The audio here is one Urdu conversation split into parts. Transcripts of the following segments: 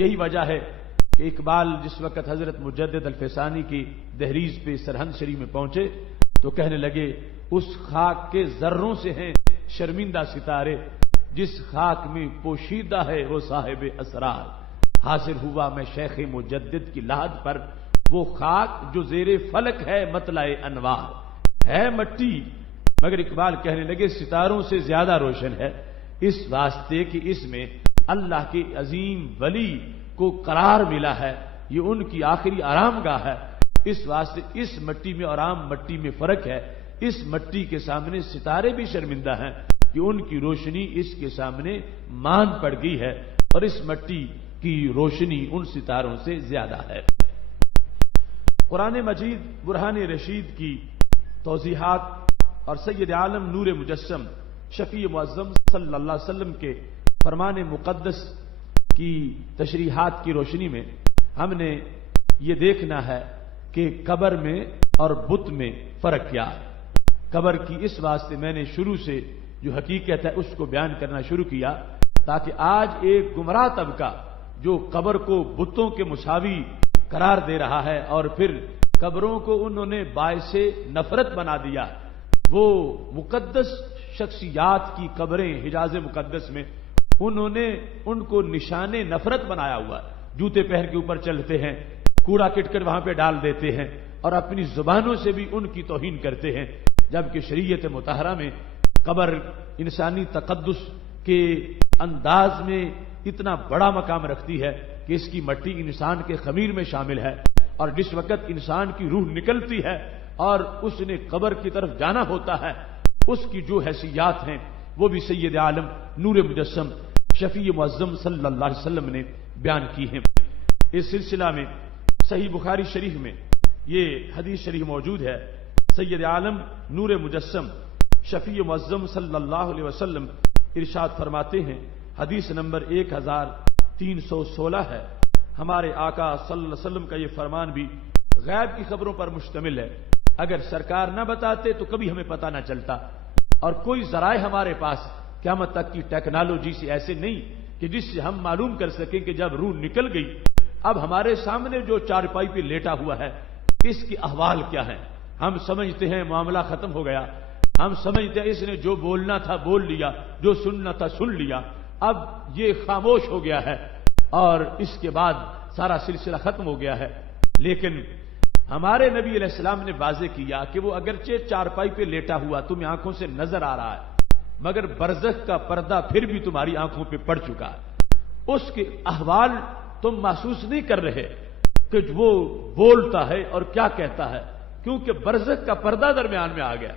یہی وجہ ہے کہ اقبال جس وقت حضرت مجدد الفسانی کی دہلیز پہ سرہند شریف میں پہنچے تو کہنے لگے اس خاک کے ذروں سے ہیں شرمندہ ستارے، جس خاک میں پوشیدہ ہے وہ صاحب اسرار۔ حاصل ہوا میں شیخ مجدد کی لحد پر، وہ خاک جو زیر فلک ہے مطلع انوار، ہے مٹی مگر اقبال کہنے لگے ستاروں سے زیادہ روشن ہے، اس واسطے کہ اس میں اللہ کے عظیم ولی کو قرار ملا ہے، یہ ان کی آخری آرام گاہ ہے، اس واسطے اس مٹی میں اور عام مٹی میں فرق ہے۔ اس مٹی کے سامنے ستارے بھی شرمندہ ہیں کہ ان کی روشنی اس کے سامنے مان پڑ گئی ہے، اور اس مٹی کی روشنی ان ستاروں سے زیادہ ہے۔ قرآن مجید برہان رشید کی توضیحات اور سید عالم نور مجسم شفیع معظم صلی اللہ علیہ وسلم کے فرمان مقدس کی تشریحات کی روشنی میں ہم نے یہ دیکھنا ہے کہ قبر میں اور بت میں فرق کیا ہے۔ قبر کی اس واسطے میں نے شروع سے جو حقیقت ہے اس کو بیان کرنا شروع کیا تاکہ آج ایک گمراہ طبقہ جو قبر کو بتوں کے مساوی قرار دے رہا ہے اور پھر قبروں کو انہوں نے باعث نفرت بنا دیا، وہ مقدس شخصیات کی قبریں حجاز مقدس میں انہوں نے ان کو نشان نفرت بنایا ہوا، جوتے پہن کے اوپر چلتے ہیں، کوڑا کٹکر وہاں پہ ڈال دیتے ہیں اور اپنی زبانوں سے بھی ان کی توہین کرتے ہیں، جبکہ شریعت مطہرہ میں قبر انسانی تقدس کے انداز میں اتنا بڑا مقام رکھتی ہے کہ اس کی مٹی انسان کے خمیر میں شامل ہے، اور جس وقت انسان کی روح نکلتی ہے اور اس نے قبر کی طرف جانا ہوتا ہے، اس کی جو حیثیات ہیں وہ بھی سید عالم نور مجسم شفیع معظم صلی اللہ علیہ وسلم نے بیان کی ہیں۔ اس سلسلہ میں صحیح بخاری شریف میں یہ حدیث شریف موجود ہے، سید عالم نور مجسم شفیع معظم صلی اللہ علیہ وسلم ارشاد فرماتے ہیں، حدیث نمبر 1316 ہے، ہمارے آقا صلی اللہ علیہ وسلم کا یہ فرمان بھی غیب کی خبروں پر مشتمل ہے، اگر سرکار نہ بتاتے تو کبھی ہمیں پتہ نہ چلتا، اور کوئی ذرائع ہمارے پاس قیامت تک کی ٹیکنالوجی سے ایسے نہیں کہ جس سے ہم معلوم کر سکیں کہ جب روح نکل گئی اب ہمارے سامنے جو چارپائی پہ لیٹا ہوا ہے اس کی احوال کیا ہے۔ ہم سمجھتے ہیں معاملہ ختم ہو گیا، ہم سمجھتے ہیں اس نے جو بولنا تھا بول لیا، جو سننا تھا سن لیا، اب یہ خاموش ہو گیا ہے اور اس کے بعد سارا سلسلہ ختم ہو گیا ہے۔ لیکن ہمارے نبی علیہ السلام نے واضح کیا کہ وہ اگرچہ چارپائی پہ لیٹا ہوا تمہیں آنکھوں سے نظر آ رہا ہے، مگر برزخ کا پردہ پھر بھی تمہاری آنکھوں پہ پڑ چکا ہے، اس کے احوال تم محسوس نہیں کر رہے کہ وہ بولتا ہے اور کیا کہتا ہے، کیونکہ برزخ کا پردہ درمیان میں آ گیا،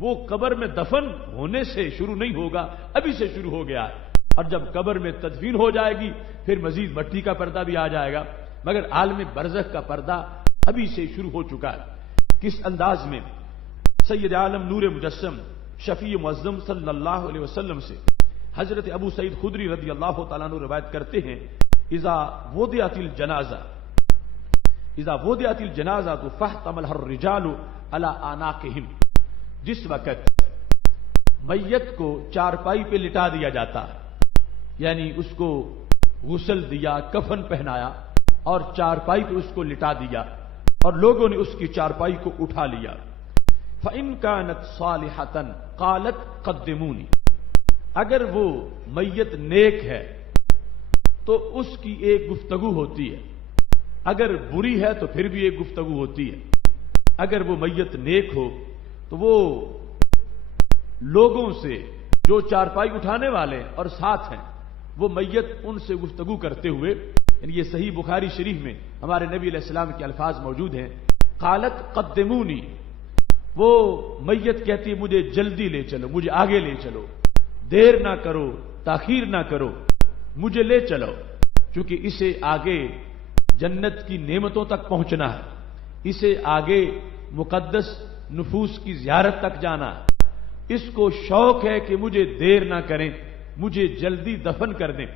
وہ قبر میں دفن ہونے سے شروع نہیں ہوگا، ابھی سے شروع ہو گیا ہے، اور جب قبر میں تدفین ہو جائے گی پھر مزید مٹی کا پردہ بھی آ جائے گا، مگر عالم برزخ کا پردہ ابھی سے شروع ہو چکا ہے۔ کس انداز میں سید عالم نور مجسم شفیع معظم صلی اللہ علیہ وسلم سے حضرت ابو سعید خدری رضی اللہ تعالیٰ عنہ روایت کرتے ہیں، اذا وضعت الجنازہ فاحتملها الرجال علی اعناقہم، جس وقت میت کو چارپائی پہ لٹا دیا جاتا ہے، یعنی اس کو غسل دیا، کفن پہنایا اور چارپائی پہ اس کو لٹا دیا اور لوگوں نے اس کی چارپائی کو اٹھا لیا، فَإِن كَانَتْ صَالِحَةً قَالَتْ قَدِّمُونِ، اگر وہ میت نیک ہے تو اس کی ایک گفتگو ہوتی ہے، اگر بری ہے تو پھر بھی ایک گفتگو ہوتی ہے، اگر وہ میت نیک ہو تو وہ لوگوں سے جو چارپائی اٹھانے والے اور ساتھ ہیں وہ میت ان سے گفتگو کرتے ہوئے، یعنی یہ صحیح بخاری شریف میں ہمارے نبی علیہ السلام کے الفاظ موجود ہیں، قالت قدمونی، وہ میت کہتی ہے مجھے جلدی لے چلو، مجھے آگے لے چلو، دیر نہ کرو، تاخیر نہ کرو، مجھے لے چلو، چونکہ اسے آگے جنت کی نعمتوں تک پہنچنا ہے، اسے آگے مقدس نفوس کی زیارت تک جانا ہے، اس کو شوق ہے کہ مجھے دیر نہ کریں، مجھے جلدی دفن کر دیں،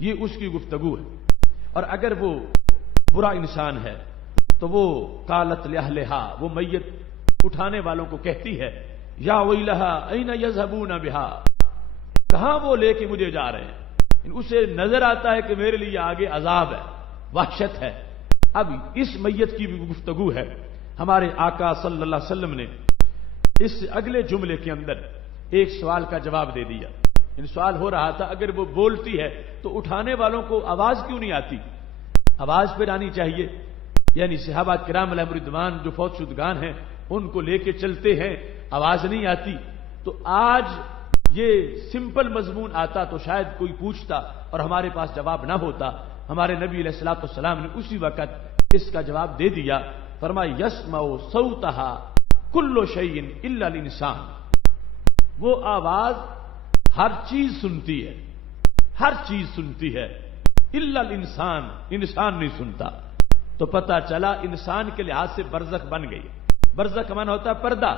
یہ اس کی گفتگو ہے۔ اور اگر وہ برا انسان ہے تو وہ قالت لأہلہا، وہ میت اٹھانے والوں کو کہتی ہے، یا ویلہا این یذہبون بہا، کہاں وہ لے کے مجھے جا رہے ہیں، اسے نظر آتا ہے کہ میرے لیے آگے عذاب ہے، وحشت ہے۔ اب اس میت کی بھی گفتگو ہے۔ ہمارے آقا صلی اللہ علیہ وسلم نے اس اگلے جملے کے اندر ایک سوال کا جواب دے دیا۔ سوال ہو رہا تھا اگر وہ بولتی ہے تو اٹھانے والوں کو آواز کیوں نہیں آتی؟ آواز پھر آنی چاہیے۔ یعنی صحابہ کرام علیہم رضوان جو فوت شدگان ہیں ان کو لے کے چلتے ہیں، آواز نہیں آتی۔ تو آج یہ سمپل مضمون آتا تو شاید کوئی پوچھتا اور ہمارے پاس جواب نہ ہوتا۔ ہمارے نبی علیہ الصلوۃ والسلام نے اسی وقت اس کا جواب دے دیا۔ فرمایا یسمع صوتها کل شیء الا الانسان، وہ آواز ہر چیز سنتی ہے، ہر چیز سنتی ہے، الا الانسان، انسان نہیں سنتا۔ تو پتہ چلا انسان کے لحاظ سے برزخ بن گئی۔ برزخ کا معنی ہوتا ہے پردہ۔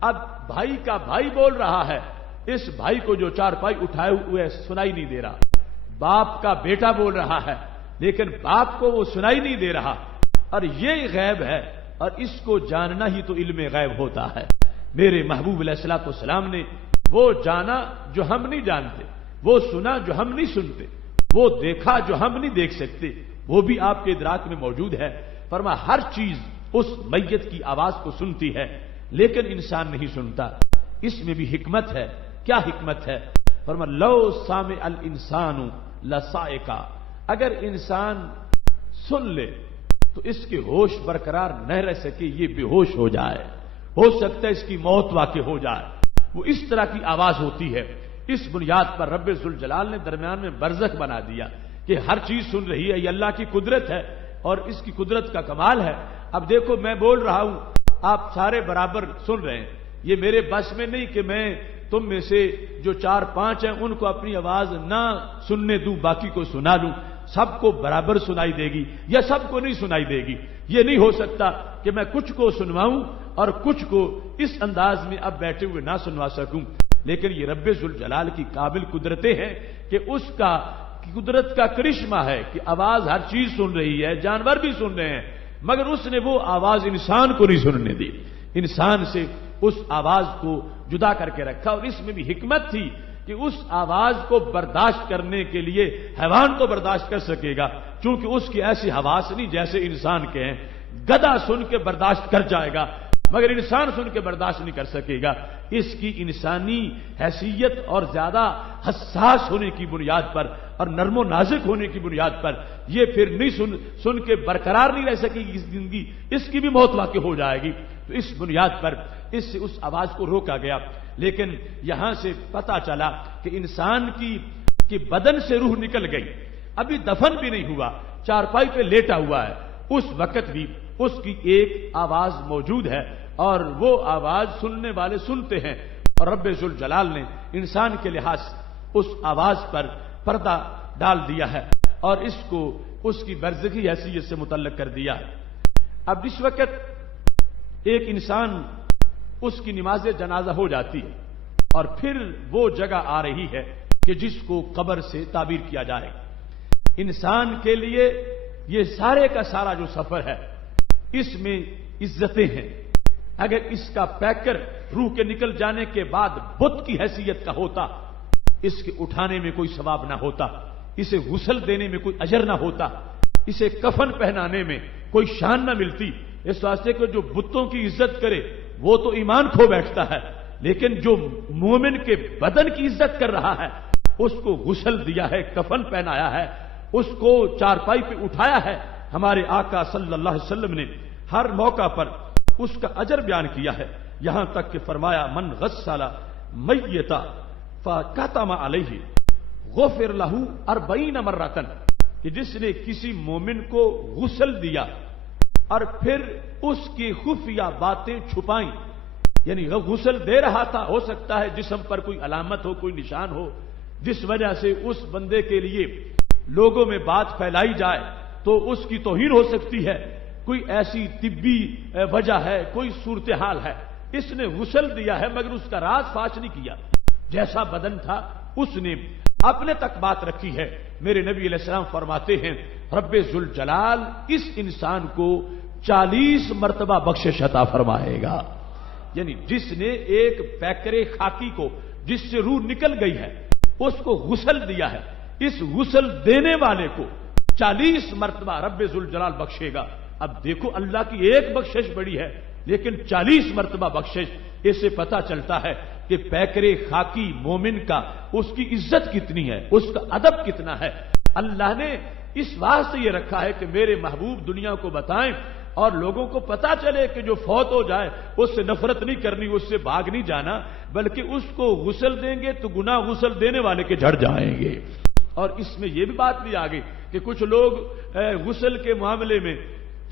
اب بھائی کا بھائی بول رہا ہے، اس بھائی کو جو چارپائی اٹھائے ہوئے سنائی نہیں دے رہا۔ باپ کا بیٹا بول رہا ہے لیکن باپ کو وہ سنائی نہیں دے رہا، اور یہ غیب ہے، اور اس کو جاننا ہی تو علم غیب ہوتا ہے۔ میرے محبوب علیہ الصلوۃ والسلام نے وہ جانا جو ہم نہیں جانتے، وہ سنا جو ہم نہیں سنتے، وہ دیکھا جو ہم نہیں دیکھ سکتے، وہ بھی آپ کے ادراک میں موجود ہے۔ فرما ہر چیز اس میت کی آواز کو سنتی ہے لیکن انسان نہیں سنتا۔ اس میں بھی حکمت ہے۔ کیا حکمت ہے؟ فرما لو سامع الانسان لصائقا، اگر انسان سن لے تو اس کے ہوش برقرار نہ رہ سکے، یہ بے ہوش ہو جائے، ہو سکتا ہے اس کی موت واقع ہو جائے۔ وہ اس طرح کی آواز ہوتی ہے۔ اس بنیاد پر رب ذوالجلال نے درمیان میں برزخ بنا دیا کہ ہر چیز سن رہی ہے، یہ اللہ کی قدرت ہے اور اس کی قدرت کا کمال ہے۔ اب دیکھو میں بول رہا ہوں، آپ سارے برابر سن رہے ہیں، یہ میرے بس میں نہیں کہ میں تم میں سے جو 4-5 ہیں ان کو اپنی آواز نہ سننے دوں، باقی کو سنا لوں۔ سب کو برابر سنائی دے گی یا سب کو نہیں سنائی دے گی؟ یہ نہیں ہو سکتا کہ میں کچھ کو سنواؤں اور کچھ کو اس انداز میں اب بیٹھے ہوئے نہ سنوا سکوں۔ لیکن یہ رب ذوالجلال کی قابل قدرتیں ہیں کہ اس کا قدرت کا کرشمہ ہے کہ آواز ہر چیز سن رہی ہے، جانور بھی سن رہے ہیں، مگر اس نے وہ آواز انسان کو نہیں سننے دی، انسان سے اس آواز کو جدا کر کے رکھا۔ اور اس میں بھی حکمت تھی کہ اس آواز کو برداشت کرنے کے لیے حیوان تو برداشت کر سکے گا، چونکہ اس کی ایسی حواس نہیں جیسے انسان کے ہیں۔ گدھا سن کے برداشت کر جائے گا مگر انسان سن کے برداشت نہیں کر سکے گا۔ اس کی انسانی حیثیت اور زیادہ حساس ہونے کی بنیاد پر اور نرم و نازک ہونے کی بنیاد پر یہ پھر نہیں سن کے برقرار نہیں رہ سکے گی زندگی، اس کی بھی موت واقع ہو جائے گی۔ تو اس بنیاد پر اس سے اس آواز کو روکا گیا۔ لیکن یہاں سے پتا چلا کہ انسان کی بدن سے روح نکل گئی، ابھی دفن بھی نہیں ہوا، چارپائی پہ لیٹا ہوا ہے، اس وقت بھی اس کی ایک آواز موجود ہے اور وہ آواز سننے والے سنتے ہیں۔ اور رب ذوالجلال نے انسان کے لحاظ اس آواز پر پردہ ڈال دیا ہے اور اس کو اس کی برزخی حیثیت سے متعلق کر دیا ہے۔ اب اس وقت ایک انسان اس کی نماز جنازہ ہو جاتی ہے اور پھر وہ جگہ آ رہی ہے کہ جس کو قبر سے تعبیر کیا جائے۔ انسان کے لیے یہ سارے کا سارا جو سفر ہے اس میں عزتیں ہیں۔ اگر اس کا پیکر روح کے نکل جانے کے بعد بت کی حیثیت کا ہوتا، اس کے اٹھانے میں کوئی ثواب نہ ہوتا، اسے غسل دینے میں کوئی اجر نہ ہوتا، اسے کفن پہنانے میں کوئی شان نہ ملتی۔ اس واسطے کہ جو بتوں کی عزت کرے وہ تو ایمان کھو بیٹھتا ہے، لیکن جو مومن کے بدن کی عزت کر رہا ہے اس کو غسل دیا ہے، کفن پہنایا ہے، اس کو چارپائی پہ اٹھایا ہے۔ ہمارے آقا صلی اللہ علیہ وسلم نے ہر موقع پر اس کا اجر بیان کیا ہے، یہاں تک کہ فرمایا من غسل میتا فکتم علیہ غفر لہ 40 مرۃ، کہ جس نے کسی مومن کو غسل دیا اور پھر اس کی خفیہ باتیں چھپائیں، یعنی غسل دے رہا تھا، ہو سکتا ہے جسم پر کوئی علامت ہو، کوئی نشان ہو جس وجہ سے اس بندے کے لیے لوگوں میں بات پھیلائی جائے تو اس کی توہین ہو سکتی ہے، کوئی ایسی طبی وجہ ہے، کوئی صورتحال ہے، اس نے غسل دیا ہے مگر اس کا راز فاش نہیں کیا، جیسا بدن تھا اس نے اپنے تک بات رکھی ہے۔ میرے نبی علیہ السلام فرماتے ہیں رب ذوالجلال اس انسان کو 40 مرتبہ بخشش عطا فرمائے گا۔ یعنی جس نے ایک پیکرے خاکی کو جس سے روح نکل گئی ہے اس کو غسل دیا ہے، اس غسل دینے والے کو 40 مرتبہ رب ذوالجلال بخشے گا۔ اب دیکھو اللہ کی ایک بخشش بڑی ہے لیکن 40 مرتبہ بخشش، اس سے پتہ چلتا ہے کہ پیکرے خاکی مومن کا اس کی عزت کتنی ہے، اس کا ادب کتنا ہے۔ اللہ نے اس واسطے یہ رکھا ہے کہ میرے محبوب دنیا کو بتائیں اور لوگوں کو پتا چلے کہ جو فوت ہو جائے اس سے نفرت نہیں کرنی، اس سے بھاگ نہیں جانا، بلکہ اس کو غسل دیں گے تو گناہ غسل دینے والے کے جھڑ جائیں گے۔ اور اس میں یہ بھی بات بھی آ گئی کہ کچھ لوگ غسل کے معاملے میں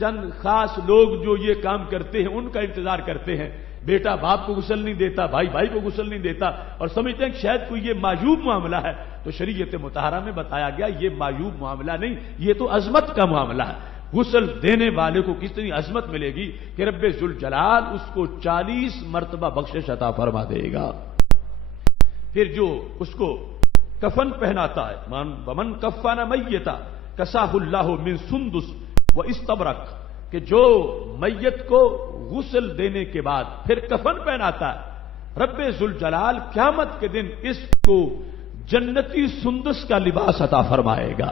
چند خاص لوگ جو یہ کام کرتے ہیں ان کا انتظار کرتے ہیں، بیٹا باپ کو غسل نہیں دیتا، بھائی بھائی کو غسل نہیں دیتا، اور سمجھتے ہیں کہ شاید کوئی یہ معیوب معاملہ ہے۔ تو شریعت مطہرہ میں بتایا گیا یہ معیوب معاملہ نہیں، یہ تو عظمت کا معاملہ ہے۔ غسل دینے والے کو کتنی عظمت ملے گی کہ رب ذوالجلال اس کو 40 مرتبہ بخشش عطا فرما دے گا۔ پھر جو اس کو کفن پہناتا ہے، ومن کفن میتا کساہ اللہ من سندس و استبرق، کہ جو میت کو غسل دینے کے بعد پھر کفن پہناتا ہے، رب ذوالجلال قیامت کے دن اس کو جنتی سندس کا لباس عطا فرمائے گا۔